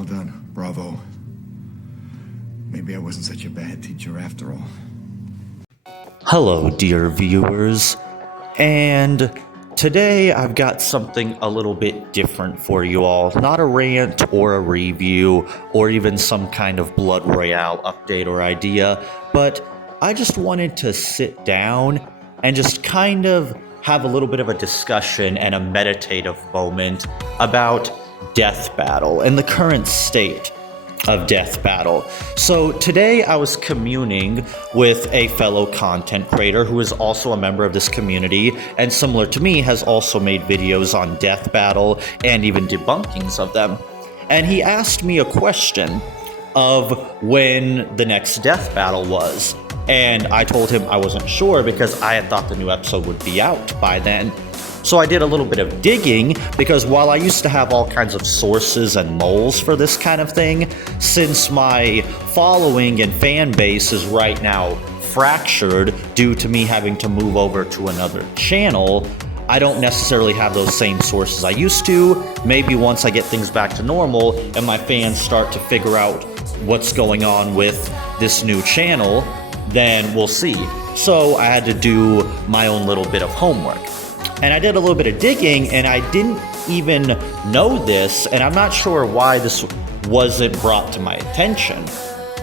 Well done. Bravo. Maybe I wasn't such a bad teacher after all. Hello, dear viewers, and today I've got something a little bit different for you all. Not a rant or a review or even some kind of Blood Royale update or idea, but I just wanted to sit down and just kind of have a little bit of a discussion and a meditative moment about Death Battle and the current state of Death Battle. So today I was communing with a fellow content creator who is also a member of this community and similar to me has also made videos on Death Battle and even debunkings of them. And he asked me a question of when the next Death Battle was. And I told him I wasn't sure because I had thought the new episode would be out by then. So I did a little bit of digging because while I used to have all kinds of sources and moles for this kind of thing, since my following and fan base is right now fractured due to me having to move over to another channel, I don't necessarily have those same sources I used to. Maybe once I get things back to normal and my fans start to figure out what's going on with this new channel, then we'll see. So I had to do my own little bit of homework. And I did a little bit of digging, and I didn't even know this, and I'm not sure why this wasn't brought to my attention,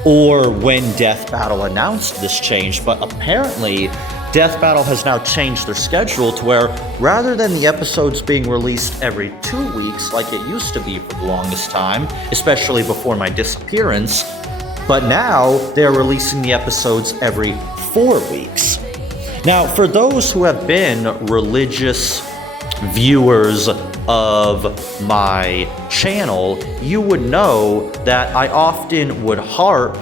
or when Death Battle announced this change, but apparently Death Battle has now changed their schedule to where rather than the episodes being released every 2 weeks like it used to be for the longest time, especially before my disappearance, but now they're releasing the episodes every 4 weeks. Now, for those who have been religious viewers of my channel, you would know that I often would harp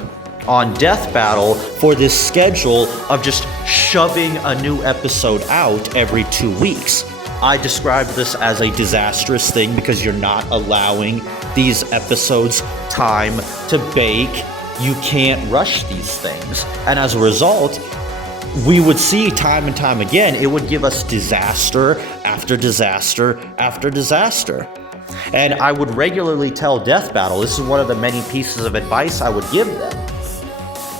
on Death Battle for this schedule of just shoving a new episode out every 2 weeks. I described this as a disastrous thing because you're not allowing these episodes time to bake. You can't rush these things. And as a result, we would see time and time again, it would give us disaster after disaster after disaster. And I would regularly tell Death Battle, this is one of the many pieces of advice I would give them.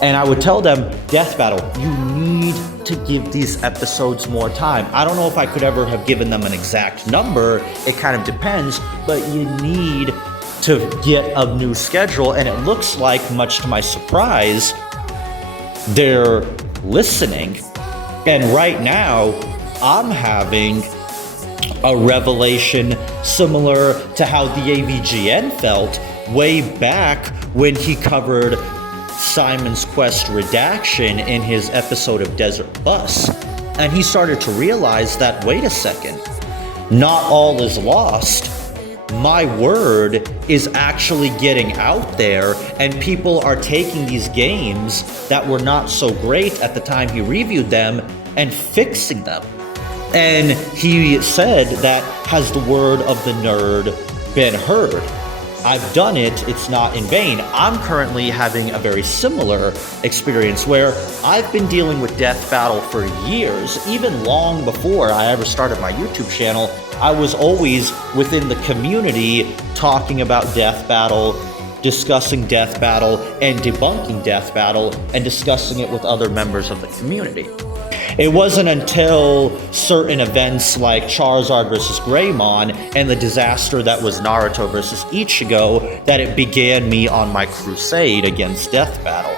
And I would tell them, Death Battle, you need to give these episodes more time. I don't know if I could ever have given them an exact number, it kind of depends, but you need to get a new schedule. And it looks like, much to my surprise, they're listening. And right now I'm having a revelation similar to how the AVGN felt way back when he covered Simon's Quest Redaction in his episode of Desert Bus, and he started to realize that, wait a second, not all is lost. My word is actually getting out there, and people are taking these games that were not so great at the time he reviewed them and fixing them. And he said that, has the word of the nerd been heard? I've done it, it's not in vain. I'm currently having a very similar experience where I've been dealing with Death Battle for years, even long before I ever started my YouTube channel. I was always within the community talking about Death Battle, discussing Death Battle, and debunking Death Battle, and discussing it with other members of the community. It wasn't until certain events like Charizard versus Greymon and the disaster that was Naruto versus Ichigo that it began me on my crusade against Death Battle.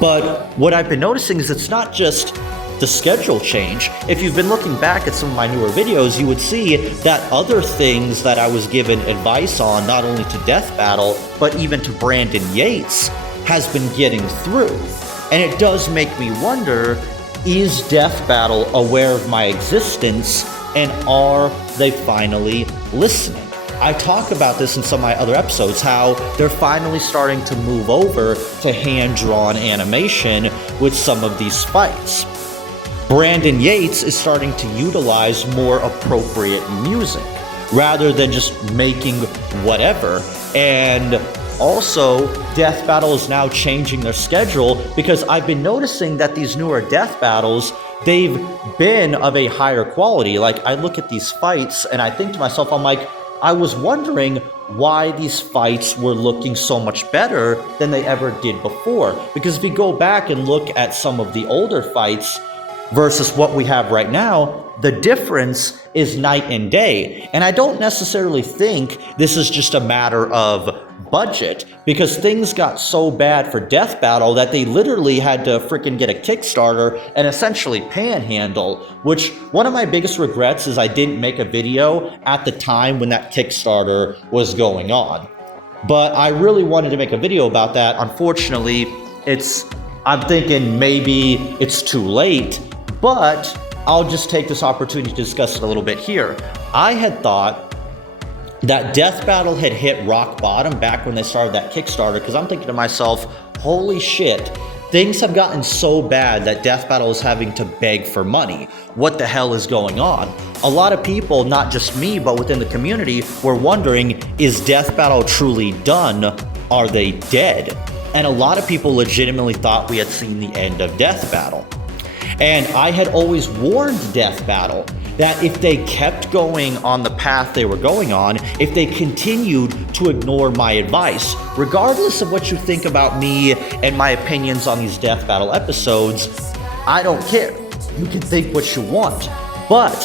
But what I've been noticing is it's not just the schedule change. If you've been looking back at some of my newer videos, you would see that other things that I was given advice on, not only to Death Battle, but even to Brandon Yates, has been getting through. And it does make me wonder, is Death Battle aware of my existence, and are they finally listening? I talk about this in some of my other episodes, how they're finally starting to move over to hand-drawn animation with some of these fights. Brandon Yates is starting to utilize more appropriate music rather than just making whatever. And also, Death Battle is now changing their schedule because I've been noticing that these newer Death Battles, they've been of a higher quality. Like, I look at these fights and I think to myself, I'm like, I was wondering, why these fights were looking so much better than they ever did before. Because if we go back and look at some of the older fights versus what we have right now, the difference is night and day. And I don't necessarily think this is just a matter of budget, because things got so bad for Death Battle that they literally had to freaking get a Kickstarter and essentially panhandle, which one of my biggest regrets is I didn't make a video at the time when that Kickstarter was going on. But I really wanted to make a video about that. Unfortunately, I'm thinking maybe it's too late, but I'll just take this opportunity to discuss it a little bit here. I had thought that Death Battle had hit rock bottom back when they started that Kickstarter, because I'm thinking to myself, holy shit, things have gotten so bad that Death Battle is having to beg for money. What the hell is going on? A lot of people, not just me, but within the community, were wondering, is Death Battle truly done? Are they dead? And a lot of people legitimately thought we had seen the end of Death Battle. And I had always warned Death Battle that if they kept going on the path they were going on, if they continued to ignore my advice, regardless of what you think about me and my opinions on these Death Battle episodes, I don't care. You can think what you want. But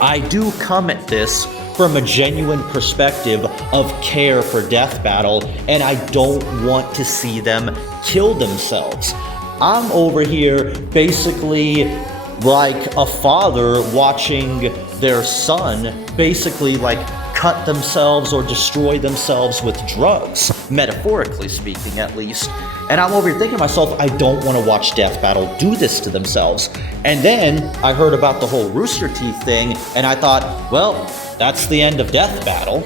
I do come at this from a genuine perspective of care for Death Battle, and I don't want to see them kill themselves. I'm over here basically like a father watching their son basically like cut themselves or destroy themselves with drugs, metaphorically speaking at least. And I'm over here thinking to myself, I don't want to watch Death Battle do this to themselves. And then I heard about the whole Rooster Teeth thing, and I thought, well, that's the end of Death Battle.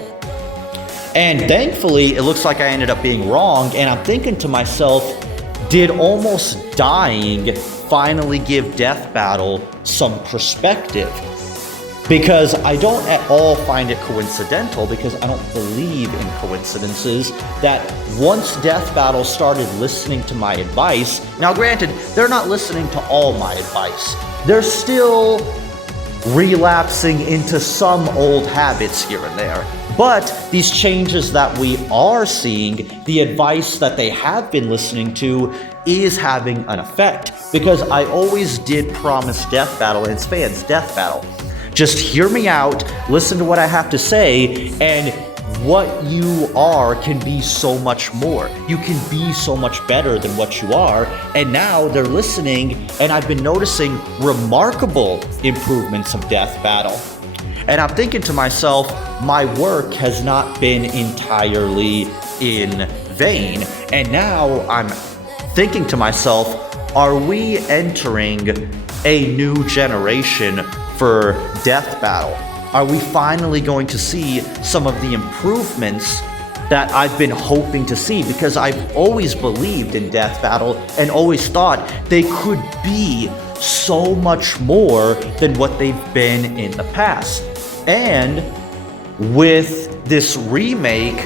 And thankfully, it looks like I ended up being wrong, and I'm thinking to myself, did almost dying finally give Death Battle some perspective? Because I don't at all find it coincidental, because I don't believe in coincidences, that once Death Battle started listening to my advice, now granted, they're not listening to all my advice. They're still relapsing into some old habits here and there. But these changes that we are seeing, the advice that they have been listening to, is having an effect. Because I always did promise Death Battle and its fans, Death Battle, just hear me out, listen to what I have to say, and what you are can be so much more. You can be so much better than what you are. And now they're listening, and I've been noticing remarkable improvements of Death Battle. And I'm thinking to myself, my work has not been entirely in vain. And now I'm thinking to myself, are we entering a new generation for Death Battle? Are we finally going to see some of the improvements that I've been hoping to see? Because I've always believed in Death Battle and always thought they could be so much more than what they've been in the past. And with this remake,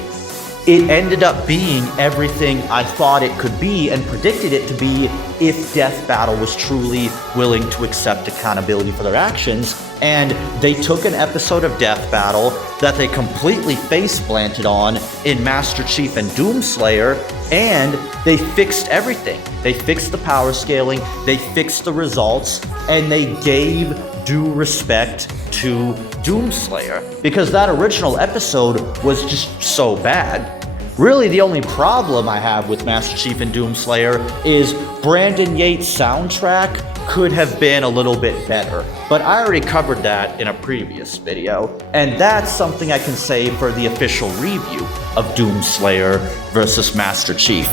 it ended up being everything I thought it could be and predicted it to be if Death Battle was truly willing to accept accountability for their actions. And they took an episode of Death Battle that they completely face-planted on in Master Chief and Doomslayer, and they fixed everything. They fixed the power scaling, they fixed the results, and they gave due respect to Doomslayer, because that original episode was just so bad. Really, the only problem I have with Master Chief and Doomslayer is Brandon Yates' soundtrack could have been a little bit better, but I already covered that in a previous video, and that's something I can say for the official review of Doomslayer versus Master Chief.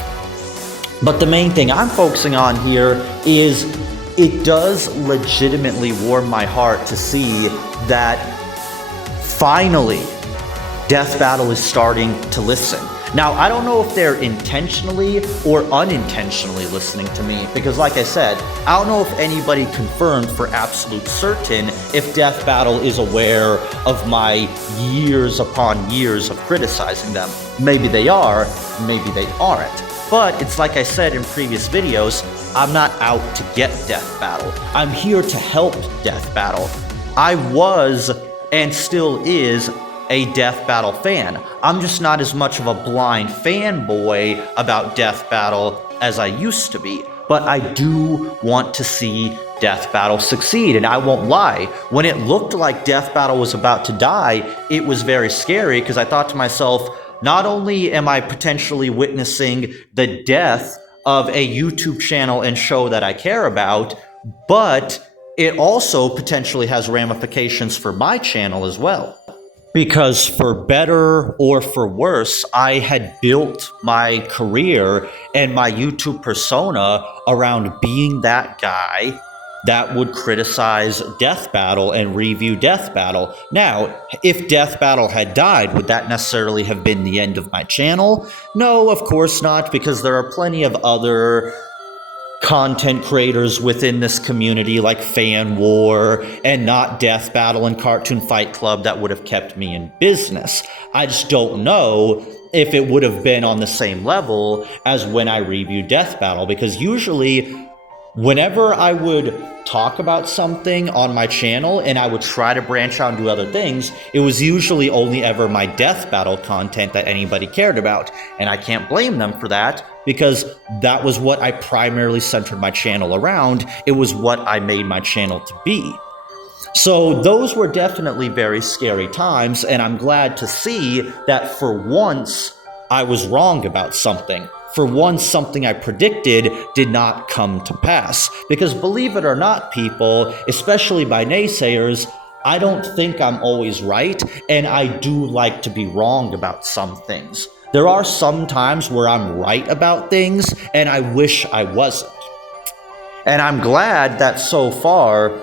But the main thing I'm focusing on here is it does legitimately warm my heart to see that finally Death Battle is starting to listen. Now, I don't know if they're intentionally or unintentionally listening to me, because like I said, I don't know if anybody confirmed for absolute certain if Death Battle is aware of my years upon years of criticizing them. Maybe they are, maybe they aren't. But it's like I said in previous videos, I'm not out to get Death Battle. I'm here to help Death Battle. I was, and still is, a Death Battle fan. I'm just not as much of a blind fanboy about Death Battle as I used to be. But I do want to see Death Battle succeed, and I won't lie. When it looked like Death Battle was about to die, it was very scary because I thought to myself, not only am I potentially witnessing the death of a YouTube channel and show that I care about, but it also potentially has ramifications for my channel as well. Because for better or for worse, I had built my career and my YouTube persona around being that guy that would criticize Death Battle and review Death Battle. Now, if Death Battle had died, would that necessarily have been the end of my channel? No, of course not, because there are plenty of other content creators within this community like Fan War and Not Death Battle and Cartoon Fight Club that would have kept me in business. I just don't know if it would have been on the same level as when I reviewed Death Battle, because usually whenever I would talk about something on my channel and I would try to branch out and do other things, it was usually only ever my Death Battle content that anybody cared about. And I can't blame them for that, because that was what I primarily centered my channel around. It was what I made my channel to be. So those were definitely very scary times, and I'm glad to see that for once I was wrong about something. For once, something I predicted did not come to pass. Because believe it or not, people, especially by naysayers, I don't think I'm always right, and I do like to be wrong about some things. There are some times where I'm right about things, and I wish I wasn't. And I'm glad that so far,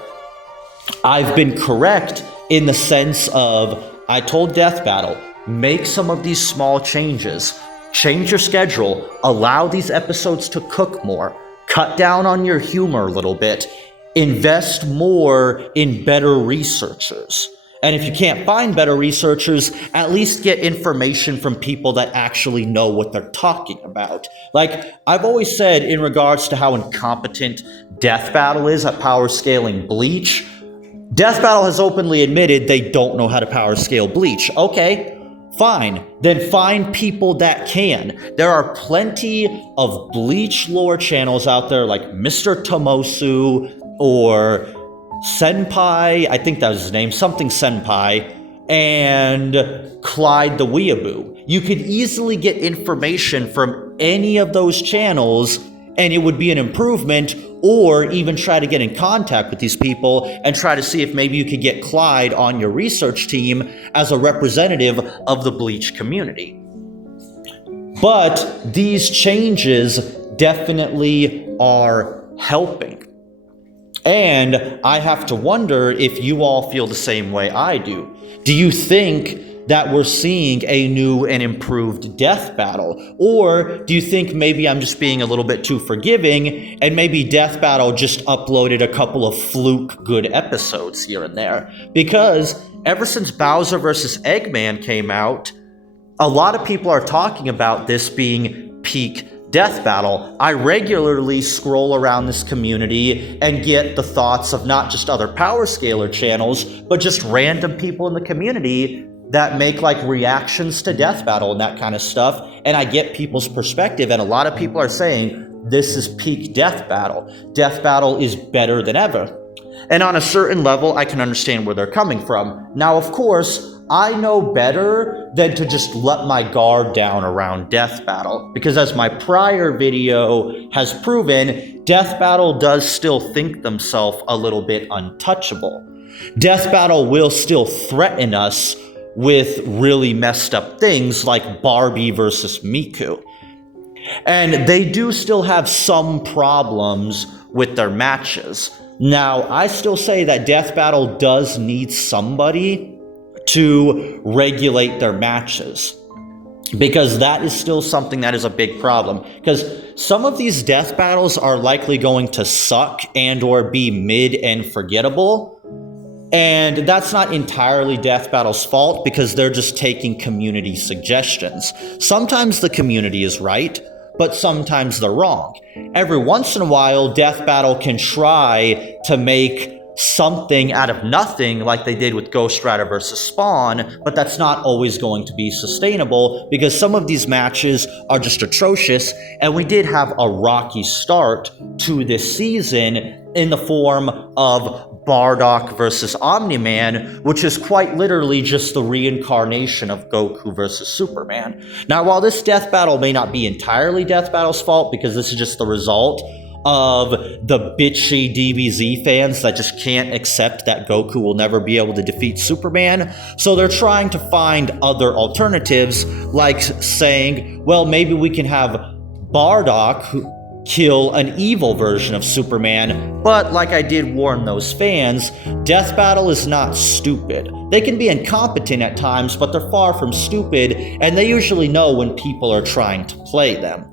I've been correct in the sense of, I told Death Battle, make some of these small changes. Change your schedule, allow these episodes to cook more, cut down on your humor a little bit, invest more in better researchers. And if you can't find better researchers, at least get information from people that actually know what they're talking about. Like, I've always said in regards to how incompetent Death Battle is at power scaling Bleach, Death Battle has openly admitted they don't know how to power scale Bleach. Okay, fine, then find people that can. There are plenty of Bleach lore channels out there like Mr. Tomosu or Senpai, I think that was his name, something Senpai, and Clyde the Weeaboo. You could easily get information from any of those channels and it would be an improvement, or even try to get in contact with these people and try to see if maybe you could get Clyde on your research team as a representative of the Bleach community. But these changes definitely are helping. And I have to wonder if you all feel the same way I do. Do you think that we're seeing a new and improved Death Battle? Or do you think maybe I'm just being a little bit too forgiving and maybe Death Battle just uploaded a couple of fluke good episodes here and there? Because ever since Bowser vs. Eggman came out, a lot of people are talking about this being peak Death Battle. I regularly scroll around this community and get the thoughts of not just other power scaler channels, but just random people in the community that make like reactions to Death Battle and that kind of stuff. And I get people's perspective, and a lot of people are saying this is peak Death Battle. Death Battle is better than ever. And on a certain level, I can understand where they're coming from. Now, of course, I know better than to just let my guard down around Death Battle, because as my prior video has proven, Death Battle does still think themselves a little bit untouchable. Death Battle will still threaten us with really messed up things like Barbie versus Miku. And they do still have some problems with their matches. Now, I still say that Death Battle does need somebody to regulate their matches, because that is still something that is a big problem. Because some of these Death Battles are likely going to suck and or be mid and forgettable. And that's not entirely Death Battle's fault, because they're just taking community suggestions. Sometimes the community is right, but sometimes they're wrong. Every once in a while, Death Battle can try to make something out of nothing like they did with Ghost Rider versus Spawn, but that's not always going to be sustainable because some of these matches are just atrocious, and we did have a rocky start to this season in the form of Bardock versus Omniman, which is quite literally just the reincarnation of Goku versus Superman. Now, while this death battle may not be entirely Death Battle's fault, because this is just the result of the bitchy DBZ fans that just can't accept that Goku will never be able to defeat Superman, so they're trying to find other alternatives, like saying, well, maybe we can have Bardock kill an evil version of Superman, but like I did warn those fans, Death Battle is not stupid. They can be incompetent at times, but they're far from stupid, and they usually know when people are trying to play them.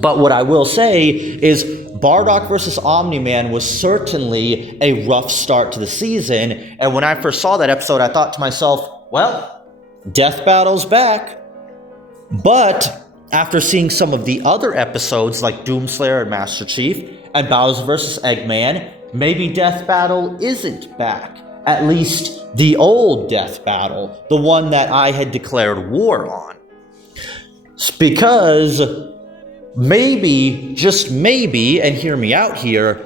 But what I will say is Bardock versus Omni-Man was certainly a rough start to the season, and when I first saw that episode, I thought to myself, well, Death Battle's back. But after seeing some of the other episodes like Doomslayer and Master Chief and Bowser vs. Eggman, maybe Death Battle isn't back. At least the old Death Battle, the one that I had declared war on. Because maybe, just maybe, and hear me out here,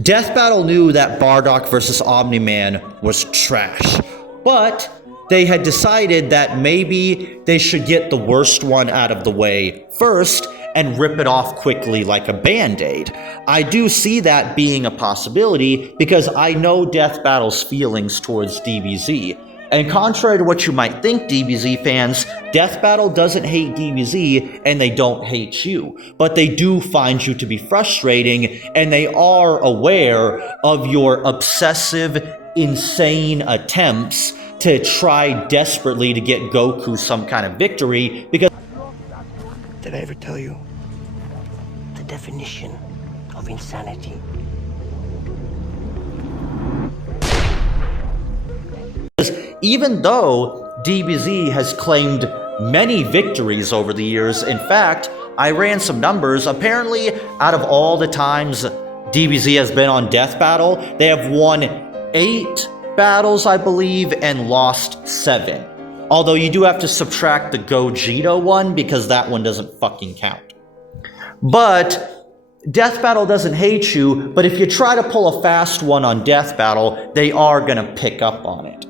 Death Battle knew that Bardock vs. Omni-Man was trash. But they had decided that maybe they should get the worst one out of the way first and rip it off quickly like a Band-Aid. I do see that being a possibility because I know Death Battle's feelings towards DBZ. And contrary to what you might think, DBZ fans, Death Battle doesn't hate DBZ and they don't hate you. But they do find you to be frustrating, and they are aware of your obsessive, insane attempts to try desperately to get Goku some kind of victory, because did I ever tell you the definition of insanity? even though DBZ has claimed many victories over the years, in fact, I ran some numbers, apparently out of all the times DBZ has been on Death Battle, they have won 8 battles, I believe, and lost 7. Although you do have to subtract the Gogeta one because that one doesn't fucking count. But Death Battle doesn't hate you, but if you try to pull a fast one on Death Battle, they are gonna pick up on it.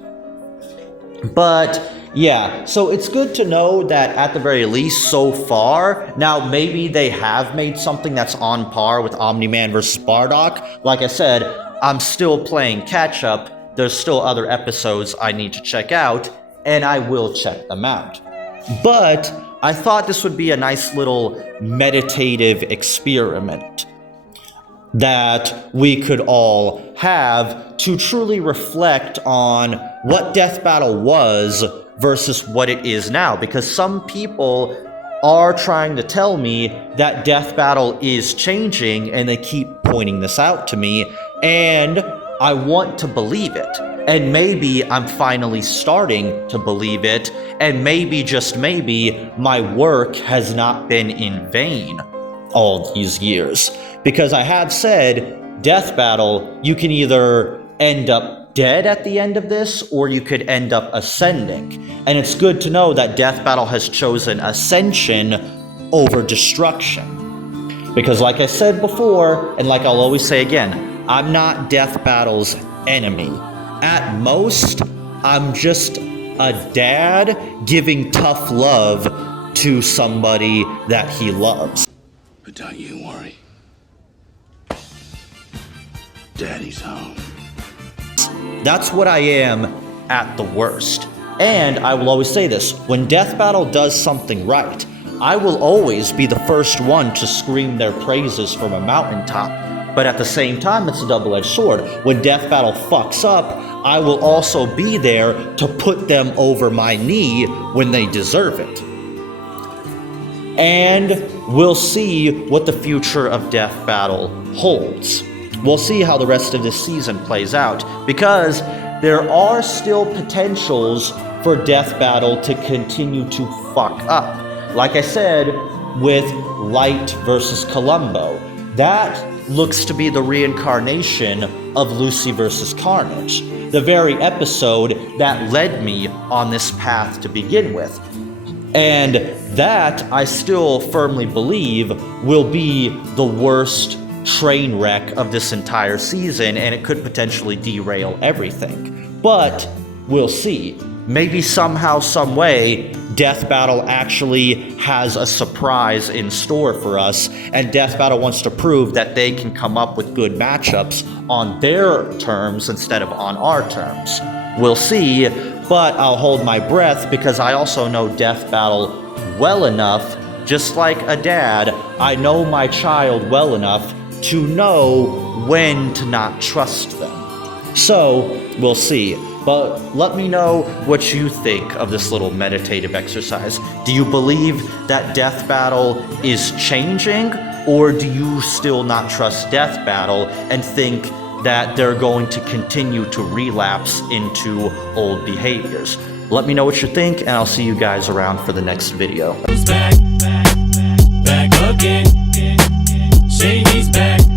But yeah, so it's good to know that at the very least so far, now maybe they have made something that's on par with Omni-Man versus Bardock. Like I said, I'm still playing catch up. There's still other episodes I need to check out, and I will check them out. But I thought this would be a nice little meditative experiment that we could all have to truly reflect on what Death Battle was versus what it is now. Because some people are trying to tell me that Death Battle is changing, and they keep pointing this out to me, and I want to believe it. And maybe I'm finally starting to believe it, and maybe, just maybe, my work has not been in vain all these years. Because I have said, Death Battle, you can either end up dead at the end of this, or you could end up ascending. And it's good to know that Death Battle has chosen ascension over destruction. Because like I said before, and like I'll always say again, I'm not Death Battle's enemy. At most, I'm just a dad giving tough love to somebody that he loves. But don't you worry. Daddy's home. That's what I am at the worst. And I will always say this, when Death Battle does something right, I will always be the first one to scream their praises from a mountaintop. But at the same time, it's a double-edged sword. When Death Battle fucks up, I will also be there to put them over my knee when they deserve it. And we'll see what the future of Death Battle holds. We'll see how the rest of this season plays out, because there are still potentials for Death Battle to continue to fuck up. Like I said, with Light versus Columbo. That looks to be the reincarnation of Lucy versus Carnage, the very episode that led me on this path to begin with. And that, I still firmly believe, will be the worst train wreck of this entire season, and it could potentially derail everything. But we'll see. Maybe somehow, some way, Death Battle actually has a surprise in store for us, and Death Battle wants to prove that they can come up with good matchups on their terms instead of on our terms. We'll see, but I'll hold my breath because I also know Death Battle well enough, just like a dad, I know my child well enough to know when to not trust them. So, we'll see. But let me know what you think of this little meditative exercise. Do you believe that Death Battle is changing, or do you still not trust Death Battle and think that they're going to continue to relapse into old behaviors? Let me know what you think, and I'll see you guys around for the next video. Back again. Shady's back.